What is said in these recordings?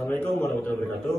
Assalamualaikum warahmatullahi wabarakatuh.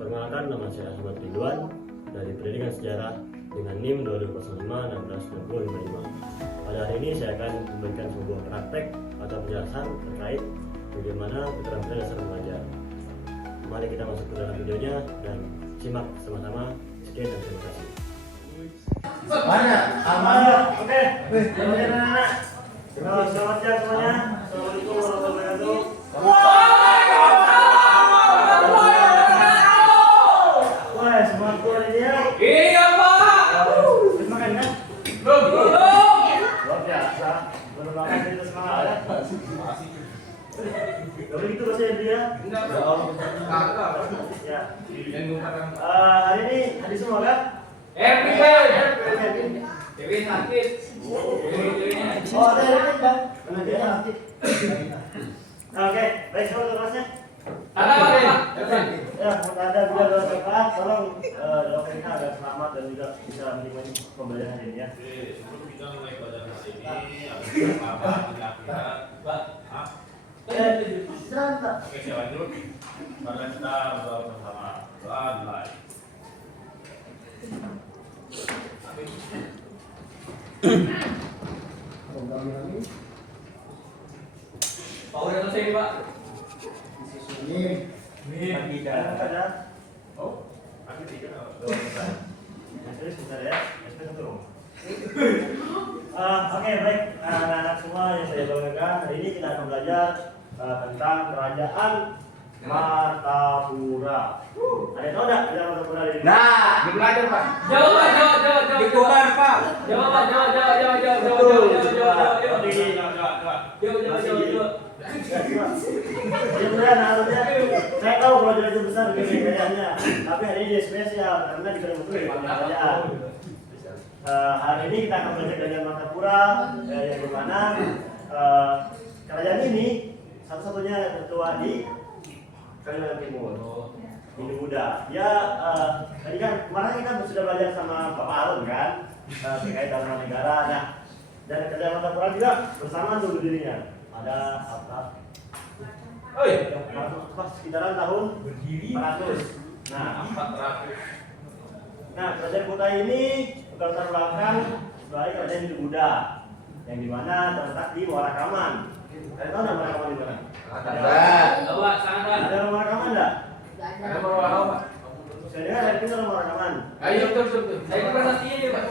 Perkenalkan, nama saya Ahmad Ridwan dari Pendidikan Sejarah dengan NIM 2005-16-6055. Pada hari ini saya akan memberikan sebuah praktek atau penjelasan terkait bagaimana keterampilan dasar remaja. Mari kita masuk ke dalam videonya dan simak sama-sama. Sekian dan terima kasih. Mana? Aman. Oke. Selamat anak-anak. Selamat siang semuanya. Assalamualaikum warahmatullahi wabarakatuh. Wah, semangat keluar ini ya. Iya, Pak. Udah makan kan? Belum. Luar biasa. Belum makan itu semangat ya. Gak begitu bahasa dia. Enggak. Ya. Yang ngomong. Hari ini hari semua kan? Happy birthday. Dewi sakit. Oh, ada ini bang. Mana dia sakit? Oke, baik semua kelasnya. Ada Pak. Ya, Anda juga doa berkah, tolong doakan kita agar selamat dan juga bisa menikmati pembelajaran hari ini ya. Sebelum kita mulai pelajaran hari ini, harus apa kira-kira, Pak. Istirahat Pak. Oke, siapa dulu? Mari kita berdoa bersama. Doa mulai. Pak udah selesai, Pak. Pagi ada. Oh, aku tiga. Terus bentar ya. Satu. Oke, baik anak-anak semua yang saya banggakan, hari ini kita akan belajar tentang kerajaan Martapura. Ada yang tahu nggak kerajaan Martapura ini? Nah, dibelajar Pak. Jawab, Pak. Jawab. Dikubar Pak. Jawab, Pak. Jawab. Sebenarnya harusnya saya tahu kalau jadi besar kayaknya, tapi hari ini spesial karena kita butuh kerajaan. Hari ini kita akan belajar kerajaan Martapura yang dimana kerajaan ini satu-satunya tertua di Kalimantan Timur. Ini muda. Ya, tadi kan kemarin kita sudah belajar sama Pak Harun kan terkait tata negara. Nah, dan kerajaan Martapura juga bersama tuh berdirinya. Ada apa? Sekitaran tahun 400. Nah, kerajaan Kutai ini berlatar belakang sebagai kerajaan Hindu Buddha yang dimana terletak di Warakaman. Kalian tahu nggak Warakaman di mana? Tahu, Pak. Sangat, Pak. Ada orang Warakaman nggak? Ada Pak. Saya dengar ada orang Warakaman. Ayo, betul. Saya presentasinya dia, Pak.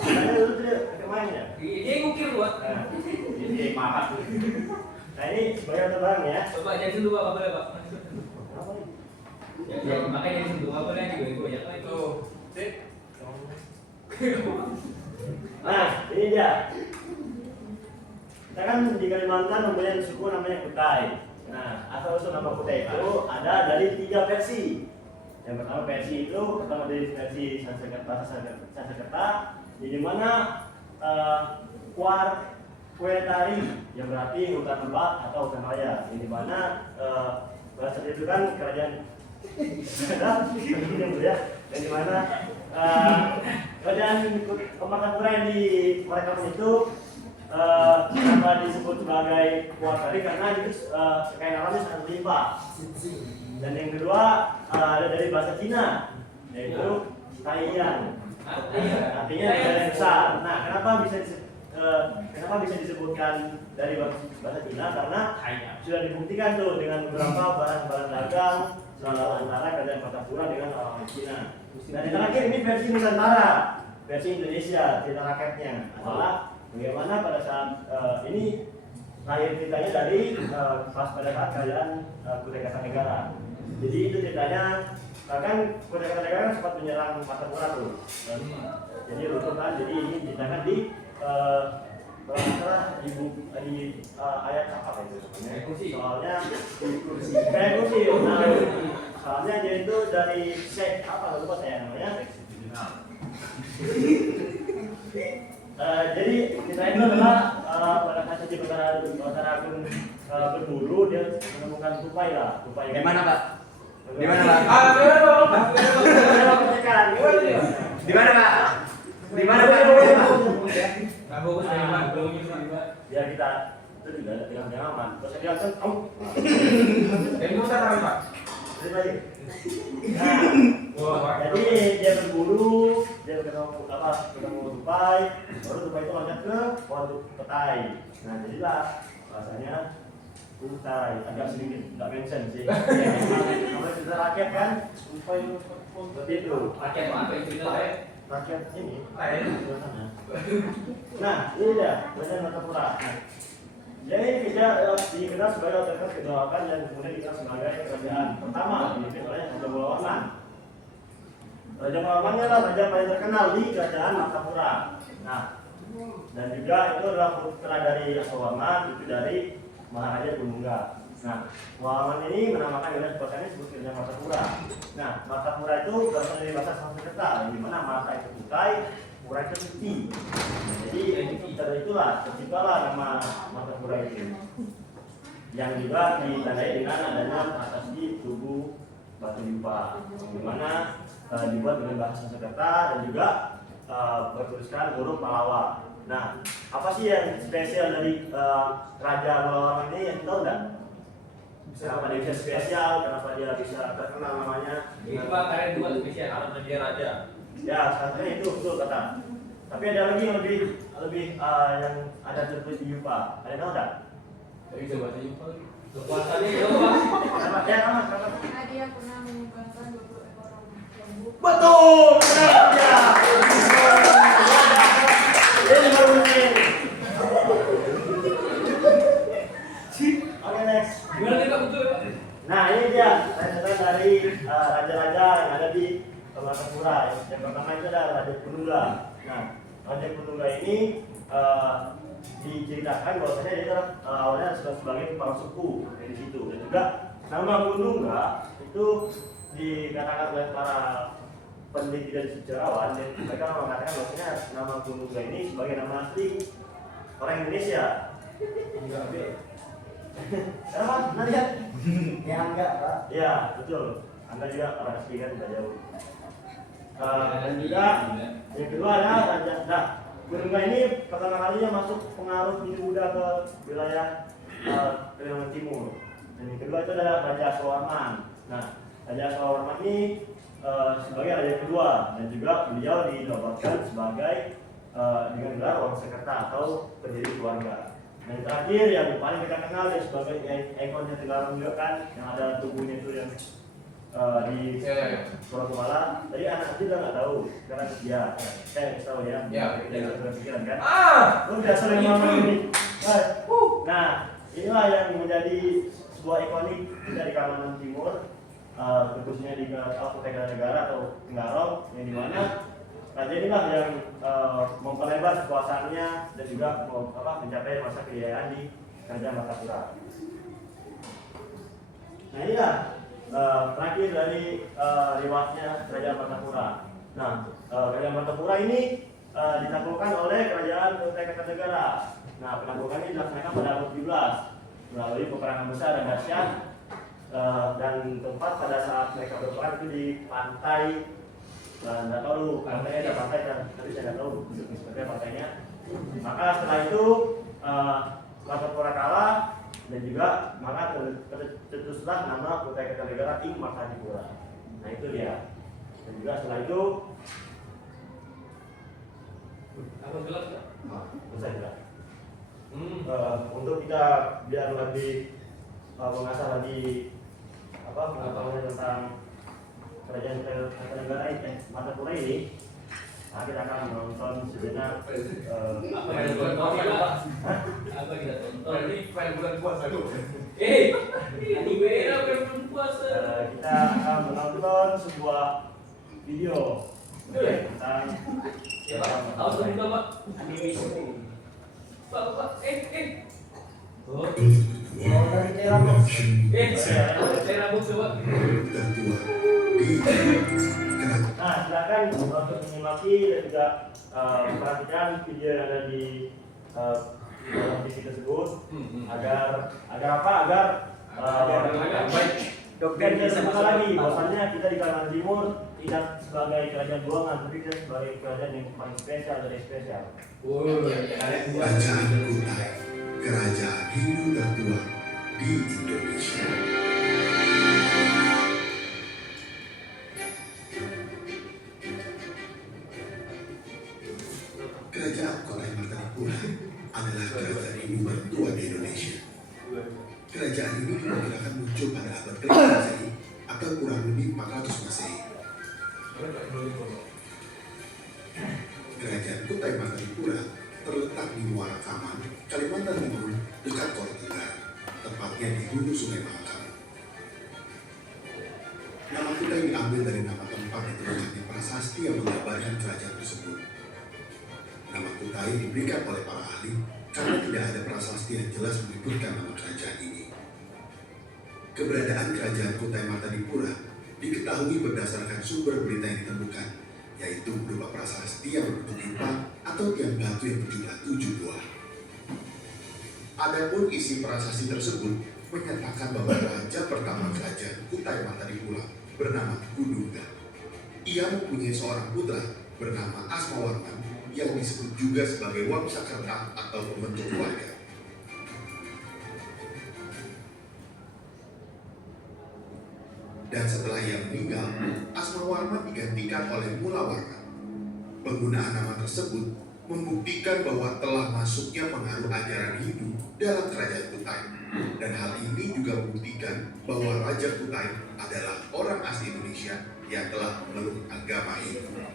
Saya dulu tidak kemarin ya. Dia ngukir, Pak. Ini maaf. Nah ini sebagai terbang ya. Coba jadi dulu, Pak. Boleh, Pak. Apa nih? Ya, makanya jadi dulu. Apa lagi gue banyak lagi. Nah, ini dia. Kita kan di Kalimantan mempunyai suku namanya Kutai. Nah, asal usul nama Kutai itu ada dari 3 versi. Yang pertama versi itu pertama dari versi Sanskerta, di mana Kuetari yang berarti hutan lebat atau hutan raya. Di mana bahasa itu kan kerajaan ya, dan di mana kerajaan Martapura yang di Warakaman itu kenapa disebut sebagai Kuatari karena itu kekayaan alamnya sangat berlimpah. Dan yang kedua ada dari bahasa Cina yaitu Taiyan, artinya negara yang besar. Nah, kenapa bisa disebutkan dari bahasa Cina? Karena sudah dibuktikan tuh dengan beberapa barang-barang dagang antara kerajaan Martapura dengan orang Cina. Dan yang terakhir ini versi Nusantara, versi Indonesia, cerita rakyatnya adalah bagaimana pada saat ini lahir ceritanya dari pas pada saat kerajaan Kutai Kartanegara. Jadi itu ceritanya kan Kutai Kartanegara sempat menyerang Martapura tuh. Jadi runtuh kan. Jadi ini diceritakan di di ayat apa itu namanya? Soalnya kursi. Soalnya dia itu dari sek apa lupa saya namanya. Jadi kita itu adalah pada saat di Batara Agung berburu dia menemukan tupai. Di mana Pak? Di mana Pak? Di mana Pak? Di mana Pak? Ya kita itu juga ada tilang aman. Terus dia kan, Dari Nusantara Pak. Nah, jadi dia berburu, dia ketemu tupai, baru tupai itu loncat ke waduk petai. Nah, jadilah bahasanya tupai, agak sedikit nggak mention sih. Kalau cerita rakyat kan, tupai itu seperti itu. Pakai apa itu kita? Rakyat ini, di sana. Nah, ini dia, Kerajaan Martapura. Nah, jadi bisa dikenal sebagai otoritas kedaulatan dan kemudian dikenal sebagai kerajaan pertama dipimpin oleh Raja Bulawarman. Raja Bulawarman adalah raja paling terkenal di Kerajaan Martapura. Nah, dan juga itu adalah putra dari Yasowarman, itu dari Maharaja Gunungga. Nah, Bulawarman ini menamakan wilayah kekuasaannya disebut Kerajaan Martapura. Nah, Martapura itu berasal dari bahasa Sanskerta, di mana Marta itu kutai, Pura itu suci. Jadi dari itulah terciptalah nama Martapura itu, yang juga ditandai dengan adanya prasasti Tugu Batu Yupa, di mana dibuat dengan bahasa Sanskerta dan juga bertuliskan huruf Palawa. Nah, apa sih yang spesial dari Raja Bulawarman ini, yang tahu nggak? Kenapa dia bisa spesial? Kenapa dia bisa terkenal namanya? Itu Pak, kalian dua spesial. Karena dia raja. Ya, sebenarnya itu betul kata. Tapi ada lagi yang lebih yang ada tertulis di Yupa. Ada tahu nggak? Bisa baca Yupa lagi. Kekuasaannya itu Pak. Nama. Dia pernah menyumbangkan 20 ekor lembu. Betul. Benar ya. Ini baru ini. Oke, next. Gimana nih Pak, betul Pak? Nah, ini dia rentetan dari raja-raja yang ada di Martapura. Yang pertama itu adalah Raja Punungga. Nah, Raja Punungga ini diceritakan bahwasanya dia adalah awalnya sebagai kepala suku dari situ, dan juga nama Punungga itu dikatakan oleh para peneliti dan sejarawan, dan mereka mengatakan bahwasanya nama Punungga ini sebagai nama asli orang Indonesia. Enggak, Be. Kenapa? Nah, lihat. Ya enggak, Pak. Ya, betul. Anda juga orang asli kan, tidak jauh. Dan juga yang kedua adalah Raja. Nah, Punungga ini pertama kalinya masuk pengaruh Hindu Buddha ke wilayah Kalimantan Timur. Dan yang kedua itu adalah Raja Yasowarman. Nah, Raja Yasowarman ini sebagai raja kedua, dan juga beliau dinobatkan sebagai dengan gelar Wangsakerta atau pendiri keluarga. Dan yang terakhir yang paling kita kenal ya sebagai ikonnya Tenggarong juga kan, yang ada tubuhnya itu yang di Pulau Kumala. Tadi anak kecil nggak tahu, karena dia saya tahu ya, dia sudah pikiran kan. Udah sering ngomong ini. Nah, inilah yang menjadi sebuah ikonik kita di Kalimantan Timur, khususnya di Kutai Kartanegara atau Tenggarong, yang dimana raja inilah yang memperlebar kekuasaannya dan juga mencapai masa kejayaan di Kerajaan Martapura. Nah, inilah terakhir dari riwayatnya Kerajaan Martapura. Nah, Kerajaan Martapura ini ditaklukkan oleh Kerajaan Kutai Kartanegara. Nah, penaklukan ini dilaksanakan pada abad 17 melalui peperangan besar dan dahsyat, dan tempat pada saat mereka berperang itu di pantai. Nggak tahu pantainya ada pantai kan, tapi saya nggak tahu seperti pantainya. Maka setelah itu Martapura kalah, dan juga maka tercetuslah nama Kutai Kartanegara Ing Martadipura. Nah, itu dia. Dan juga setelah itu Apa gelas Pak? selesai juga. Untuk kita biar lebih mengasah lagi pengetahuan tentang Kerajaan Kartanegara Martapura ini, nah, kita akan menonton sejenak Apa yang kita tonton Pak? Apa kita tonton? Ini file bulan puasa dulu. Ini beda bulan puasa. kita akan menonton sebuah video tentang Ya Pak, tahu sebentar Pak. Animasi. Pak. Oh. Mau dari Terabos. Saya rambut coba. Nah, silakan untuk menikmati dan juga perhatikan video yang ada di dalam TV tersebut, agar baik. Dan kita sebut lagi bahwasannya kita di Kalimantan Timur tidak sebagai kerajaan buangan, tapi kita sebagai kerajaan yang paling spesial dari spesial. Kalian dua. Kerajaan Kutai, kerajaan Hindu tertua di Indonesia. Kerajaan ini diperkirakan muncul pada abad ke-5 Masehi atau kurang lebih 400 Masehi. Kerajaan Kutai Martanipura terletak di Muara Kaman, Kalimantan Timur, dekat Kota Tenggara, tepatnya di hulu Sungai Mahakam. Nama Kutai diambil dari nama tempat ditemukannya prasasti yang menggambarkan kerajaan tersebut. Nama Kutai diberikan oleh para ahli karena tidak ada prasasti yang jelas menyebutkan nama kerajaan ini. Keberadaan kerajaan Kutai Martanipura diketahui berdasarkan sumber berita yang ditemukan, yaitu berupa prasasti yang berbentuk pipa atau tiang batu yang berjumlah 7 buah. Adapun isi prasasti tersebut menyatakan bahwa raja pertama kerajaan Kutai Martanipura bernama Kudungga. Ia mempunyai seorang putra bernama Asmawarman yang disebut juga sebagai Wangsakerta atau pembentuk keluarga. Dan setelah ia meninggal, Asmawarman digantikan oleh Mulawarman. Penggunaan nama tersebut membuktikan bahwa telah masuknya pengaruh ajaran Hindu dalam kerajaan Kutai. Dan hal ini juga membuktikan bahwa Raja Kutai adalah orang asli Indonesia yang telah memeluk agama Hindu.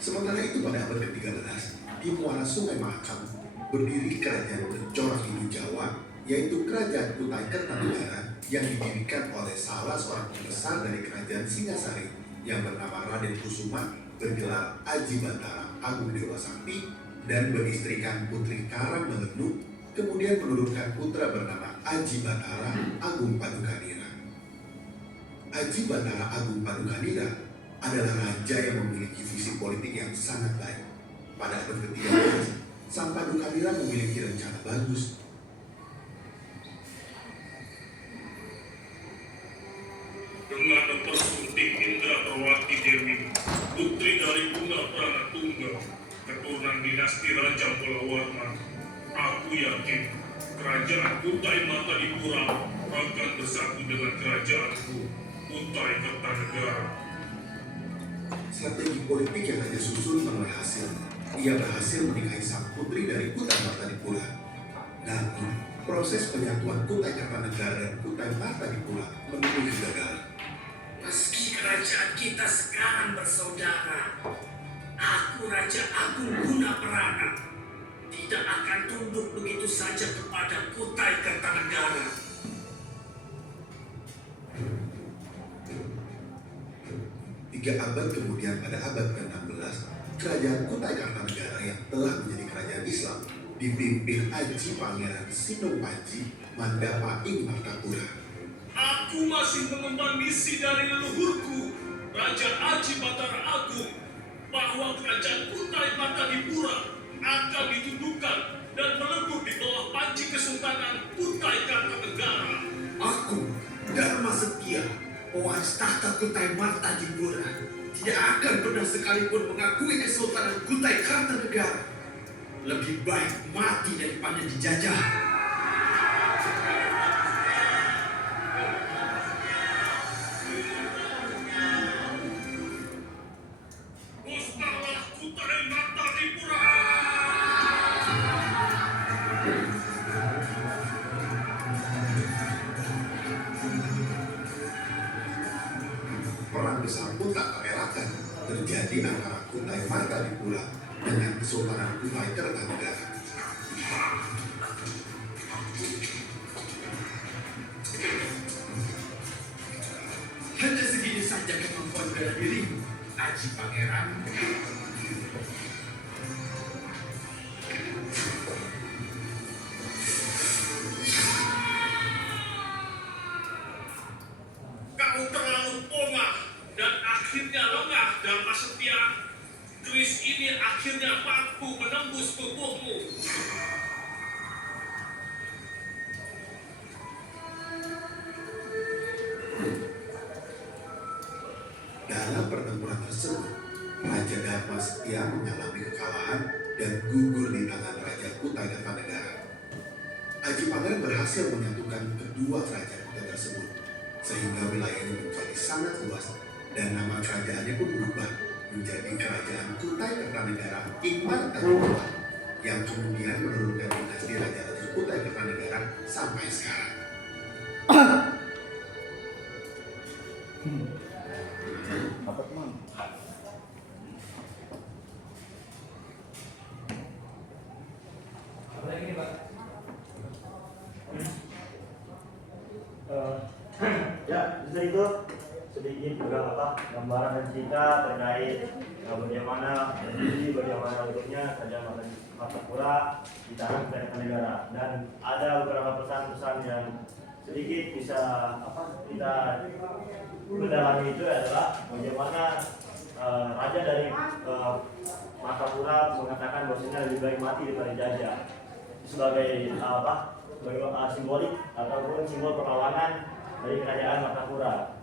Sementara itu pada abad ke-13, di muara Sungai Mahakam, berdiri kerajaan bercorak Hindu Jawa, yaitu Kerajaan Kutai Kertanegara yang didirikan oleh salah seorang pembesar dari Kerajaan Singasari yang bernama Raden Kusuma, bergelar Aji Bantara Agung Dewa Sakti, dan beristrikan Putri Karang Mengenuk, kemudian menurunkan putra bernama Aji Bantara Agung Padukanira. Aji Bantara Agung Padukanira adalah raja yang memiliki visi politik yang sangat baik. Pada abad ke-13, Sang Padukanira memiliki rencana bagus. Dengan mempersunting Indrawati Dewi, putri dari Bunga Pranatungga, keturunan dinasti Raja Mulawarman, aku yakin kerajaan Kutai Martanipura akan bersatu dengan kerajaanku, Kutai Kertanegara. Strategi politik yang Raja susun menuai hasil. Ia berhasil menikahi sang putri dari Kutai Martanipura. Namun, proses penyatuan Kutai Kertanegara dan Kutai Martanipura menemui kegagalan. Meski kerajaan kita sekarang bersaudara, aku Raja Agung Gunaprana tidak akan tunduk begitu saja kepada Kutai Kertanegara. Tiga abad kemudian pada abad ke-16, kerajaan Kutai Kartanegara yang telah menjadi kerajaan Islam dipimpin Aji Pangeran Sinopati Mandapa-ing Martapura. Aku masih mengemban misi dari leluhurku, Raja Aji Batara Agung, bahwa kerajaan Kutai Martanipura akan ditundukkan dan melebur di bawah panji Kesultanan Kutai Kartanegara. Aku, Dharma Setia, pewaris tahta Kutai Martanipura, tidak akan pernah sekalipun mengakui Kesultanan Kutai Kartanegara. Lebih baik mati daripada dijajah. Musnahlah Kutai Martanipura! Perang besar pun tak terelakkan terjadi antara Kutai Martanipura dengan Kesultanan Kutai Kertanegara. Hanya segini saja kemampuan bela dirimu, Aji Pangeran. Kamu terlalu pongah dan akhirnya lengah, Dharma Setia. Keris ini akhirnya mampu menembus tubuhmu. Dalam pertempuran tersebut, Raja Dharma Setia mengalami kekalahan dan gugur di tangan Raja Kutai Kartanegara. Aji Pangeran berhasil menyatukan kedua kerajaan Kutai tersebut, sehingga wilayahnya menjadi sangat luas dan nama kerajaannya pun berubah menjadi Kerajaan Kutai Kertanegara ing Martanipura, yang kemudian menurunkan sampai sekarang. Apa teman? Apa lagi nih Pak? Ya, justru itu sedikit juga gambaran dan cerita terkait bagaimana berdiri, bagaimana bentuknya Kerajaan Martapura di tanah Kertanegara, dan ada beberapa pesan-pesan yang sedikit bisa kita mendalami. Itu adalah bagaimana raja dari Martapura mengatakan bahwasanya lebih baik mati daripada dijajah, sebagai sebagai simbolik ataupun simbol perlawanan dari Kerajaan Martapura.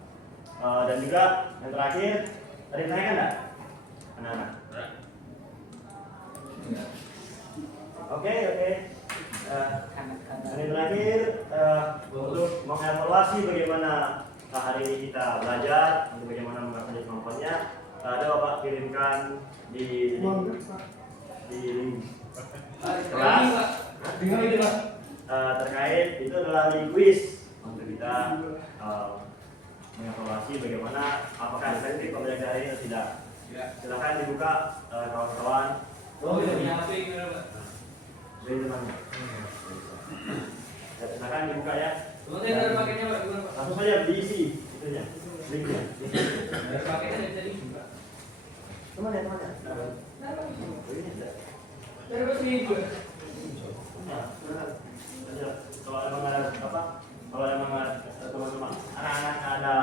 Dan juga yang terakhir, tadi ditanyakan enggak anak-anak? Oke. Dan yang terakhir, untuk mengevaluasi bagaimana hari ini kita belajar, untuk bagaimana mengatasi kemampuannya, ada Bapak kirimkan di kelas terkait itu adalah di quiz untuk kita mengevaluasi bagaimana apakah efektif pembelajaran hari ini atau tidak. Silakan dibuka kawan-kawan. Oh, iya, punya HP gimana Pak? Dari temannya. Silakan dibuka ya. Sebentar ada paketnya Pak, gimana Pak? Langsung saja diisi itunya, linknya. Ada paketnya dari tadi Pak. Teman ya. Dari Pak sini juga. Kalau emang ada teman-teman anak-anak ada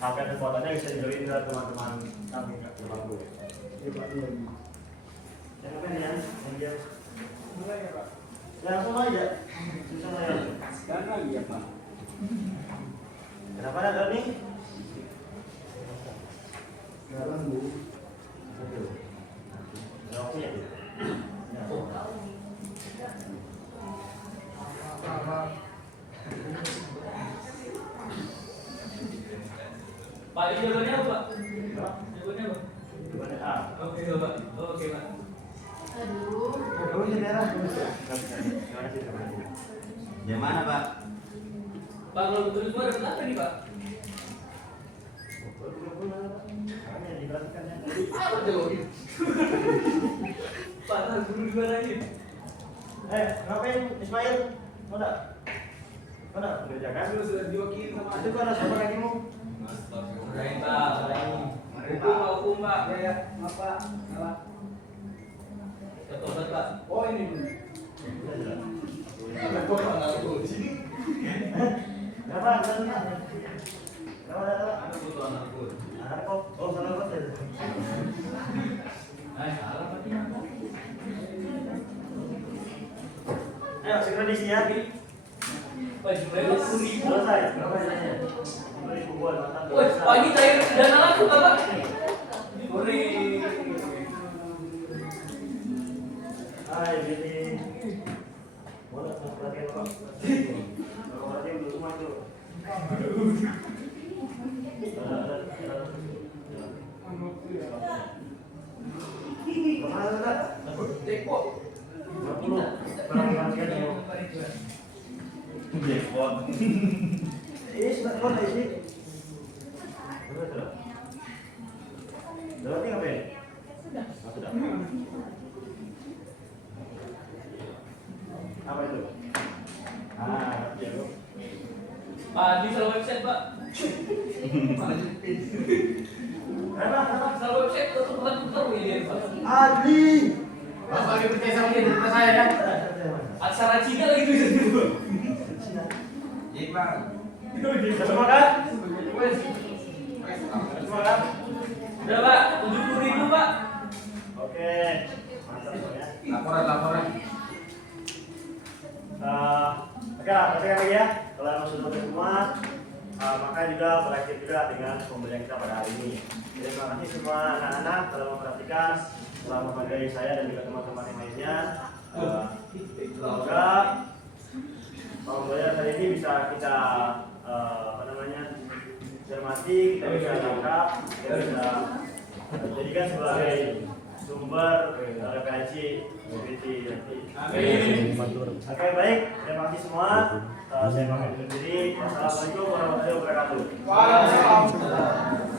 paket kekuatannya bisa dijoin ke teman-teman kami di bangku. Yang apa nih yang dia? Langsung aja. Sekarang lagi ya Pak. Kenapa ada nih? Sekarang Bu. Oke ya. Pak, ini jawabannya apa Pak? Jawabannya apa? Gimana? Oke Pak. Oke Pak. Aduh. Oh, ini merah. Terima kasih. Yang mana Pak? Pak, kalau betul semua dapat apa nih Pak? Makanya diperhatikan ya. Apa jawabnya? Pak, guru di mana ini? Ngapain Ismail? Mana? Kerjakan? Sudah diwakili sama Itu kan ada siapa lagi mau? Serahin Pak, serahin. Hukum Pak. Ya, apa? Salah. Betul Pak. Oh ini. Kenapa? Ada butuh anak guru. Anak kok? Oh, salah kok. Salah Pak. Ayo, segera diisi ya. Pak, jumlahnya 20.000. Selesai. Berapa nilainya? 20.000 buat mantap. Woi, Pak, ini cair dana laku Pak. Ori. Hai, gini. Boleh perhatian Pak. Kalau perhatian dulu semua itu. Kemana Teko. 20. Perhatian ya. Jackpot. Smartphone isi. Berarti ngapain? Sudah. Apa itu? Ya, Pak, di salah website Pak. Kenapa? Salah website tutup ini Pak. Adli. Bapak lagi percaya sama dia, percaya saya ya. Aksara Cina lagi tulisan itu Pak. Iqbal. Semua kan? Semua kan? Udah Pak, 70.000 Pak. Oke. Mantap ya. Laporan. Oke lah, perhatikan lagi ya. Kalau emang sudah selesai semua, maka juga berakhir juga dengan pembelajaran kita pada hari ini. Jadi terima kasih semua anak-anak telah memperhatikan, telah menghargai saya dan juga teman-teman yang lainnya. Semoga pembelajaran hari ini bisa kita cermati, kita bisa tangkap, kita bisa jadikan sebagai sumber sumber referensi GPT nanti. Amin. Oke, baik, terima kasih semua. Saya pamit undur diri. Wassalamualaikum warahmatullahi wabarakatuh. Waalaikumsalam.